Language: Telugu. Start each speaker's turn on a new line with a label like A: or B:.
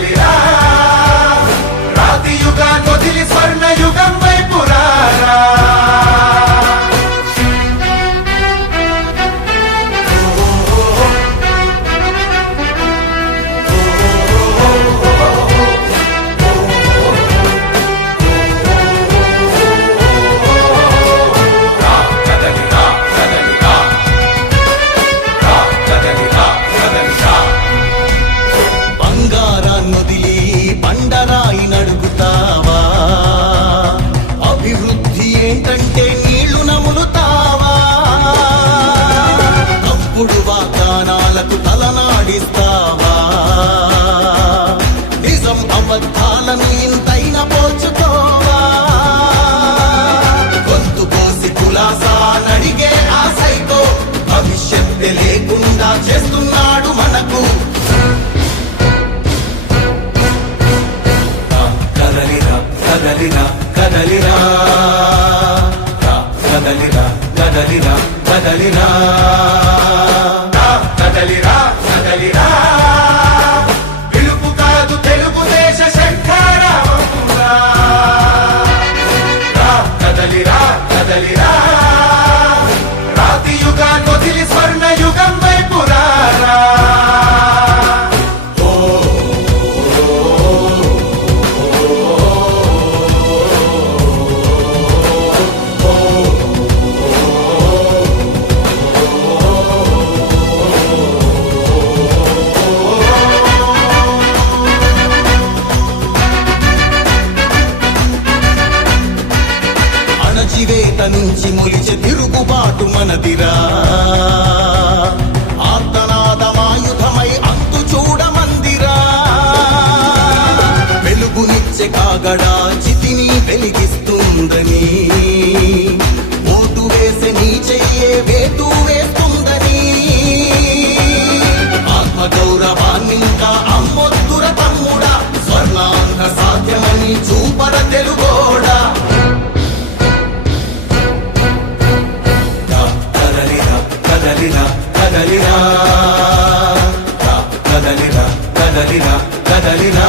A: కదలిరా రాతి యుగాన్ని వదిలి స్వర్ణ యుగం
B: వాగ్దానాలకు తలనాడిస్తావా? నిజం అబద్ధాలను ఇంతైన పోల్చుకోవా గొంతు కోసి కులాసా నడిగే ఆ భవిష్యత్తు లేకుండా చేస్తున్నాడు మనకు.
A: కదలిరా కదలిరా కదలిరా కదలిరా కదలిరా కదలిరా
B: నుంచి మొలిచే తిరుగుబాటు మనదిరా. ఆర్తనాదమాయుధమై అంతు చూడమందిరా వెలుగునిచ్చే కాగడా చితిని వెలిగిస్తుందని. ఓటు వేసే నీ చెయ్యే వేటు వేస్తుందని.
A: కదలిరా